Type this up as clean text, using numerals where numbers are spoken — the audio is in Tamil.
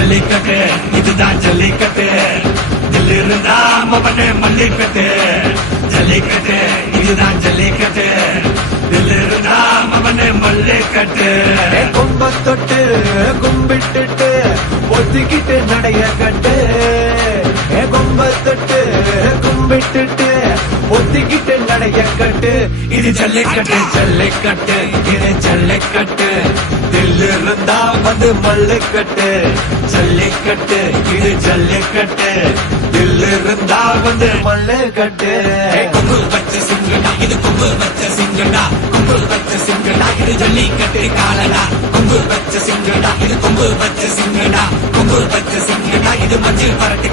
ஜல்லிக்கட்டு இதுதான் ஜல்லிக்கட்டு தில் இருந்தா மவனே மல்லிக்கட்டு ஜல்லிக்கட்டு இதுதான் ஜல்லிக்கட்டு தில் இருந்தா மவனே மல்லிக்கட்டு கொம்ப தொட்டு கும்பிட்டுட்டு ஒத்திக்கிட்டு நடைய கட்டு கொம்ப தொட்டு கும்பிட்டுட்டு ஒத்திக்கிட்டு நடைய கட்டு இது ஜல்லிக்கட்டு ஜல்லிக்கட்டு இது ஜல்லிக்கட்டு தில் இருந்தா வந்து மல்லுக்கட்டு ஜல்லிக்கட்டு இது ஜல்லிக்கட்டு தில் இருந்தா வந்து மல்லுக்கட்டு கொம்பு வச்ச சிங்கடா இது கொம்பு வச்ச சிங்கடா கொம்பு வச்ச சிங்கடா இது ஜல்லிக்கட்டு காலடா கொம்பு வச்ச சிங்கடா இது கொம்பு வச்ச சிங்கடா கொம்பு வச்ச சிங்கடா இது மஞ்சள் பரட்டு